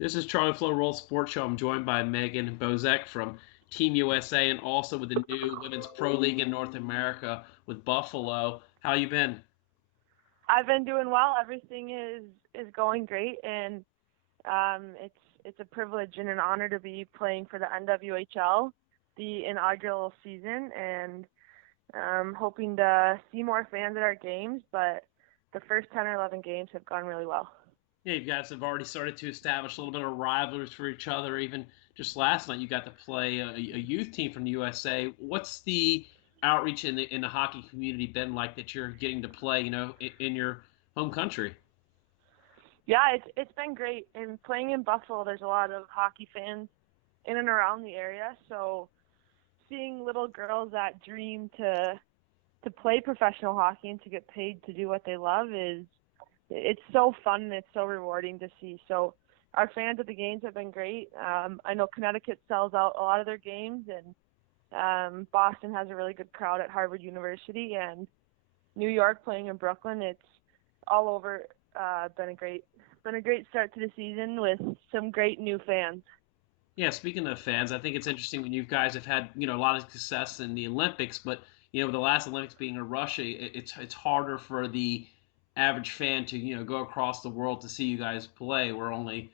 This is Charlie Flowe Roll Sports Show. I'm joined by Megan Bozek from Team USA and also with the new Women's Pro League in North America with Buffalo. How you been? I've been doing well. Everything is going great, and it's a privilege and an honor to be playing for the NWHL, the inaugural season, and hoping to see more fans at our games. But the first 10 or 11 games have gone really well. Yeah, you guys have already started to establish a little bit of rivalries for each other. Even just last night, you got to play a youth team from the USA. What's the outreach in the hockey community been like that you're getting to play, in your home country? Yeah, it's been great. And playing in Buffalo, there's a lot of hockey fans in and around the area. So seeing little girls that dream to play professional hockey and to get paid to do what they love it's so fun and it's so rewarding to see. So our fans at the games have been great. I know Connecticut sells out a lot of their games, and Boston has a really good crowd at Harvard University, and New York playing in Brooklyn. It's all over. Been a great start to the season with some great new fans. Yeah, speaking of fans, I think it's interesting when you guys have had a lot of success in the Olympics, but with the last Olympics being in Russia, it's harder for the average fan to go across the world to see you guys play. Where only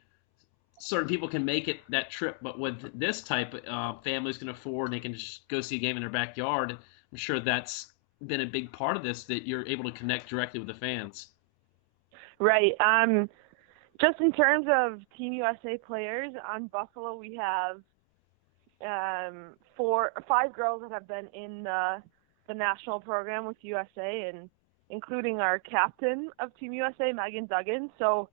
certain people can make it that trip, but with this type, families can afford and they can just go see a game in their backyard. I'm sure that's been a big part of this that you're able to connect directly with the fans. Right. Just in terms of Team USA players, on Buffalo we have 5 girls that have been in the national program with USA, and including our captain of Team USA, Megan Duggan. So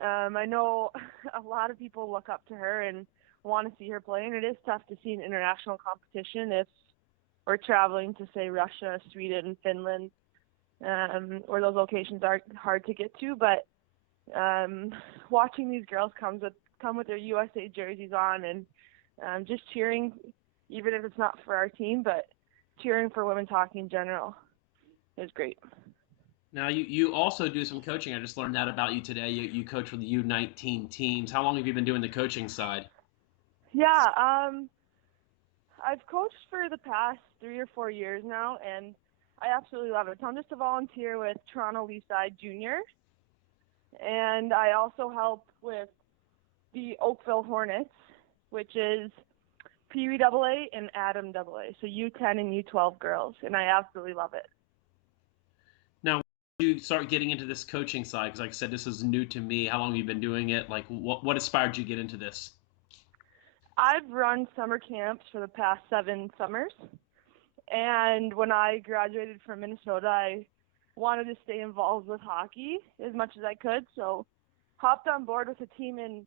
I know a lot of people look up to her and want to see her play, and it is tough to see an international competition if we're traveling to, say, Russia, Sweden, Finland, where those locations are hard to get to. But watching these girls come with their USA jerseys on and just cheering, even if it's not for our team, but cheering for women's hockey in general is great. Now, you also do some coaching. I just learned that about you today. You coach for the U19 teams. How long have you been doing the coaching side? Yeah, I've coached for the past 3 or 4 years now, and I absolutely love it. So I'm just a volunteer with Toronto Leaside Junior, and I also help with the Oakville Hornets, which is Pee Wee AA and Adam AA, so U10 and U12 girls, and I absolutely love it. Now, when did you start getting into this coaching side? Because, like I said, this is new to me. How long have you been doing it? Like, what inspired you to get into this? I've run summer camps for the past 7 summers, and when I graduated from Minnesota, I wanted to stay involved with hockey as much as I could, so hopped on board with a team in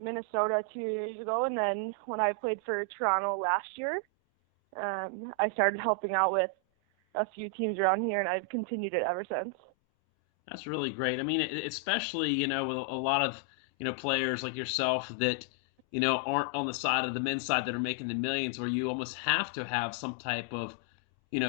Minnesota 2 years ago, and then when I played for Toronto last year, I started helping out with a few teams around here, and I've continued it ever since. That's really great. I mean, especially with a lot of players like yourself that aren't on the side of the men's side that are making the millions, where you almost have to have some type of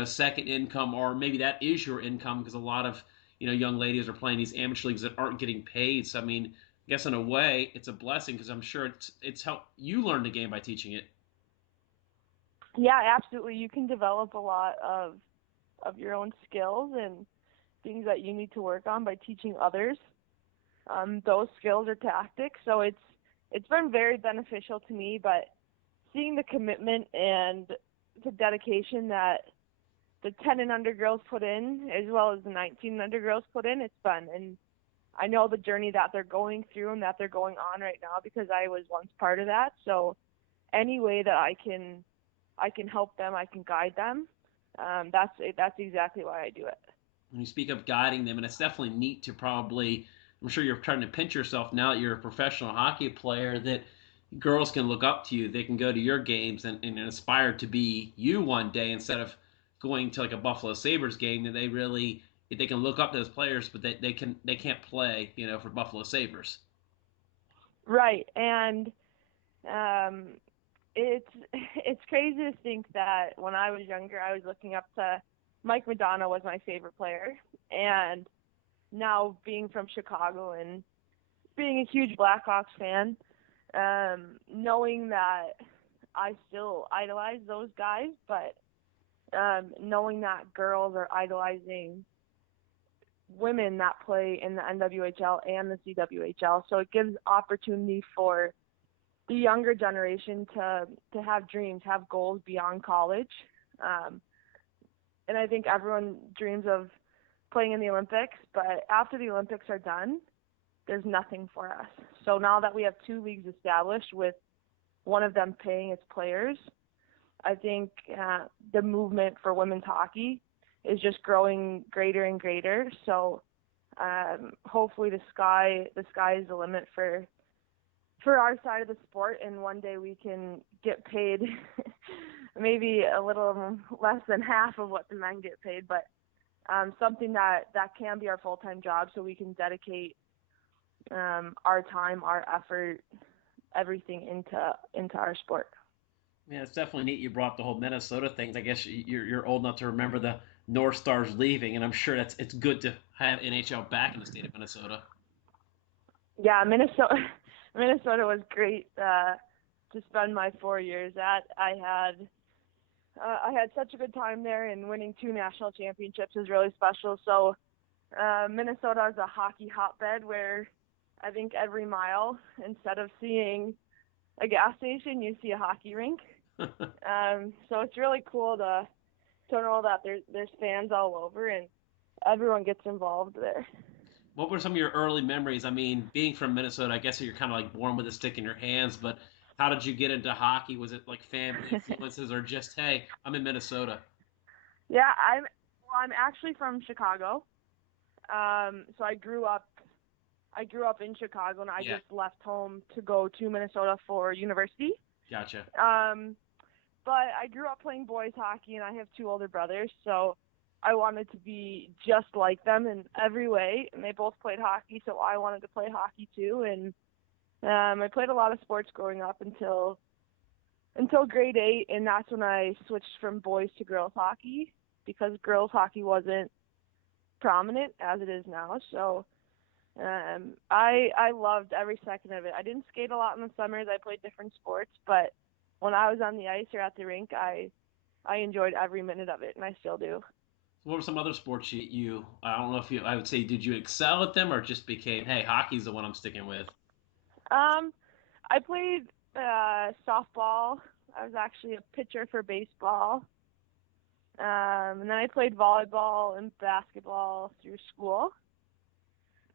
second income, or maybe that is your income because a lot of young ladies are playing these amateur leagues that aren't getting paid. So I mean, I guess in a way it's a blessing because I'm sure it's helped you learn the game by teaching it. Yeah, absolutely. You can develop a lot of your own skills and things that you need to work on by teaching others those skills or tactics. So it's been very beneficial to me, but seeing the commitment and the dedication that the 10 and under girls put in, as well as the 19 and under girls put in, it's fun. And I know the journey that they're going through and that they're going on right now because I was once part of that. So any way that I can help them, I can guide them. That's exactly why I do it. When you speak of guiding them, and it's definitely neat to probably, I'm sure you're trying to pinch yourself now that you're a professional hockey player, that girls can look up to you. They can go to your games and aspire to be you one day instead of going to like a Buffalo Sabres game. That they can look up to those players, but they can't play for Buffalo Sabres. Right, and um, it's it's crazy to think that when I was younger, I was looking up to Mike Madonna was my favorite player, and now being from Chicago and being a huge Blackhawks fan, knowing that I still idolize those guys, but knowing that girls are idolizing women that play in the NWHL and the CWHL, so it gives opportunity for the younger generation to have dreams, have goals beyond college. Um, and I think everyone dreams of playing in the Olympics, but after the Olympics are done, there's nothing for us. So now that we have two leagues established with one of them paying its players, I think the movement for women's hockey is just growing greater and greater. So hopefully the sky is the limit for our side of the sport, and one day we can get paid maybe a little less than half of what the men get paid, but something that can be our full-time job, so we can dedicate our time, our effort, everything into our sport. Yeah, it's definitely neat you brought the whole Minnesota thing. I guess you're old enough to remember the North Stars leaving, and I'm sure it's good to have NHL back in the state of Minnesota. Yeah, Minnesota Minnesota was great to spend my 4 years at. I had such a good time there, and winning two national championships is really special. So Minnesota is a hockey hotbed where I think every mile, instead of seeing a gas station, you see a hockey rink. So it's really cool to know that there's fans all over and everyone gets involved there. What were some of your early memories? I mean, being from Minnesota, I guess you're kind of like born with a stick in your hands, but how did you get into hockey? Was it like family influences or just, hey, I'm in Minnesota? Yeah, I'm actually from Chicago. So I grew up in Chicago, and I Yeah, just left home to go to Minnesota for university. gotcha. Um, but I grew up playing boys hockey, and I have two older brothers, so I wanted to be just like them in every way. And they both played hockey, so I wanted to play hockey too. And I played a lot of sports growing up until grade 8, and that's when I switched from boys to girls hockey because girls hockey wasn't prominent as it is now. So I loved every second of it. I didn't skate a lot in the summers. I played different sports, but when I was on the ice or at the rink, I enjoyed every minute of it, and I still do. So what were some other sports I don't know if I would say, did you excel at them or just became, hey, hockey's the one I'm sticking with? Um, I played softball. I was actually a pitcher for baseball. And then I played volleyball and basketball through school.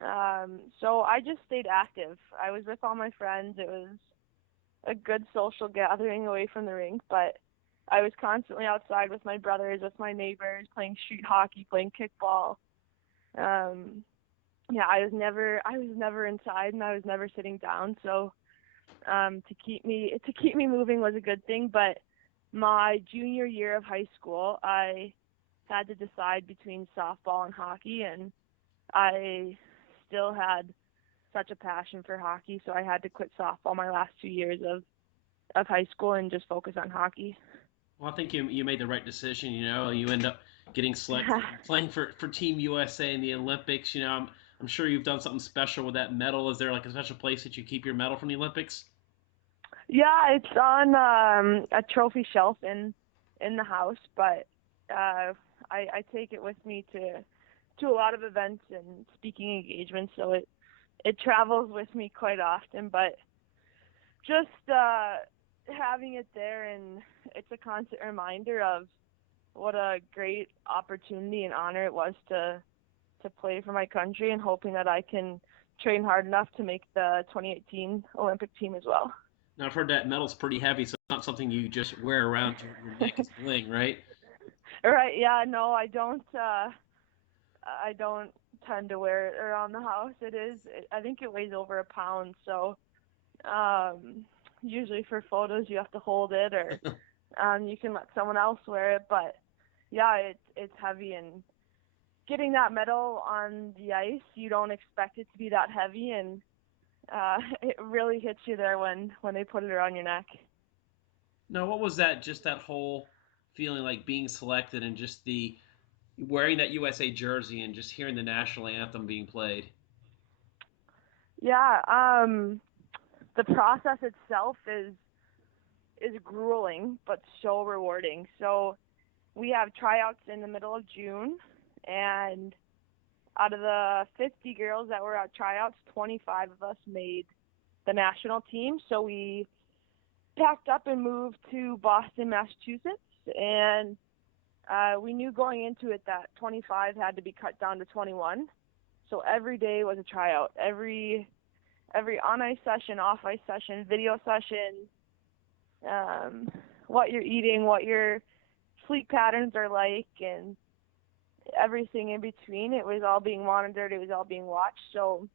So I just stayed active. I was with all my friends. It was a good social gathering away from the rink, but I was constantly outside with my brothers, with my neighbors, playing street hockey, playing kickball. Um, yeah, I was never inside, and I was never sitting down. So to keep me moving was a good thing. But my junior year of high school, I had to decide between softball and hockey, and I still had such a passion for hockey, so I had to quit softball my last 2 years of high school and just focus on hockey. Well, I think you made the right decision. You end up getting selected, playing for Team USA in the Olympics. I'm sure you've done something special with that medal. Is there like a special place that you keep your medal from the Olympics? Yeah, it's on a trophy shelf in the house, but I take it with me to a lot of events and speaking engagements, so it travels with me quite often. But just having it there, and it's a constant reminder of what a great opportunity and honor it was to play for my country, and hoping that I can train hard enough to make the 2018 Olympic team as well. Now I've heard that medal's pretty heavy, so it's not something you just wear around your neck as bling, right? Right? Yeah. No, I don't. I don't tend to wear it around the house. I think it weighs over a pound, so usually for photos you have to hold it, or you can let someone else wear it. But yeah, it's heavy, and getting that medal on the ice, you don't expect it to be that heavy, and it really hits you there when they put it around your neck. Now, what was that? Just that whole feeling like being selected and just the wearing that USA jersey and just hearing the national anthem being played. Yeah, the process itself is grueling but so rewarding. So we have tryouts in the middle of June, and out of the 50 girls that were at tryouts, 25 of us made the national team. So we packed up and moved to Boston, Massachusetts, and we knew going into it that 25 had to be cut down to 21. So every day was a tryout. Every on ice session, off ice session, video session, what you're eating, what your sleep patterns are like, and everything in between. It was all being monitored. It was all being watched. So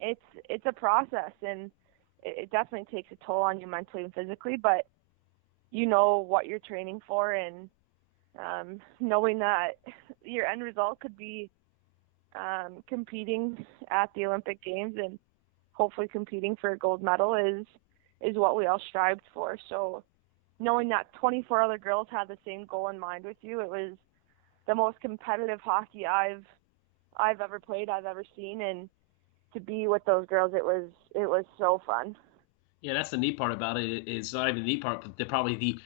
it's a process, and it definitely takes a toll on you mentally and physically. But you know what you're training for, and knowing that your end result could be competing at the Olympic Games and hopefully competing for a gold medal is what we all strived for. So knowing that 24 other girls had the same goal in mind with you, it was the most competitive hockey I've ever played, I've ever seen, and to be with those girls, it was so fun. Yeah, that's the neat part about it. It's not even the neat part, but probably the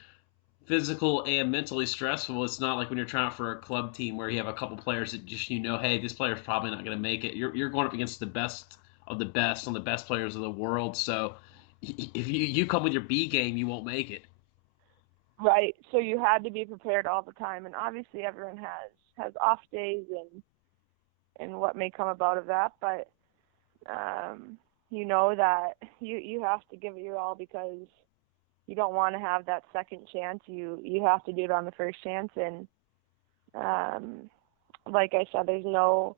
physical and mentally stressful. It's not like when you're trying out for a club team where you have a couple players that just hey, this player's probably not going to make it. You're going up against the best of the best on the best players of the world. So if you come with your B game, you won't make it. Right. So you had to be prepared all the time, and obviously everyone has off days and what may come about of that, but you know that you have to give it your all because you don't want to have that second chance. You have to do it on the first chance, and um, like I said, there's no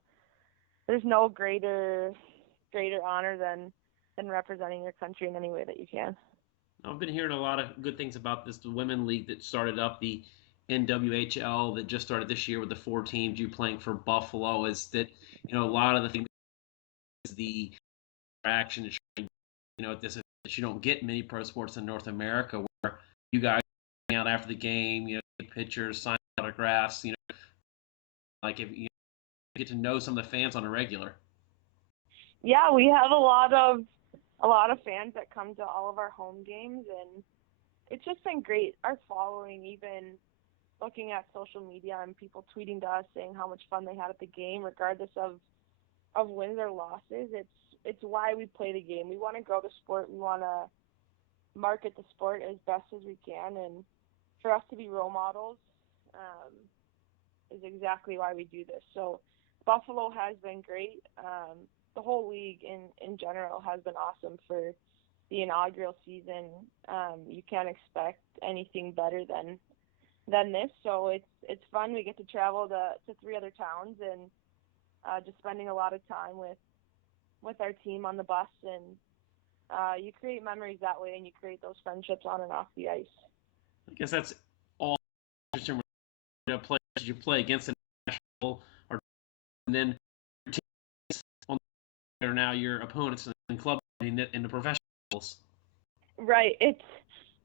greater honor than representing your country in any way that you can. I've been hearing a lot of good things about this the women league that started up the NWHL that just started this year with the four teams you playing for Buffalo. Is that a lot of the things is the action at this that you don't get many pro sports in North America where you guys hang out after the game, take pictures, sign autographs, like if you get to know some of the fans on a regular. Yeah, we have a lot of fans that come to all of our home games, and it's just been great. Our following, even looking at social media and people tweeting to us saying how much fun they had at the game, regardless of wins or losses. It's why we play the game. We want to grow the sport. We want to market the sport as best as we can, and for us to be role models um, is exactly why we do this. So Buffalo has been great. The whole league in general has been awesome for the inaugural season. You can't expect anything better than this. So it's fun. We get to travel to three other towns and just spending a lot of time with our team on the bus, and you create memories that way, and you create those friendships on and off the ice. I guess that's all interesting. Players you play against the national, or and then on are now your opponents in club in the professionals. Right.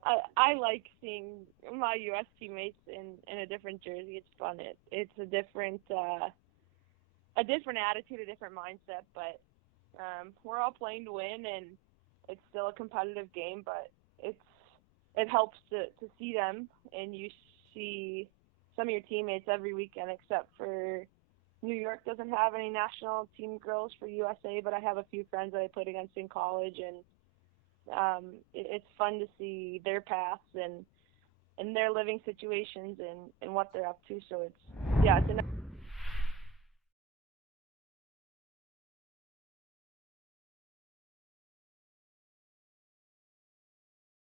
I like seeing my U.S. teammates in a different jersey. It's fun. It's a different attitude, a different mindset. But we're all playing to win, and it's still a competitive game. But it helps to see them, and you see some of your teammates every weekend, except for New York doesn't have any national team girls for USA, but I have a few friends that I played against in college, and it's fun to see their paths and their living situations and what they're up to. So it's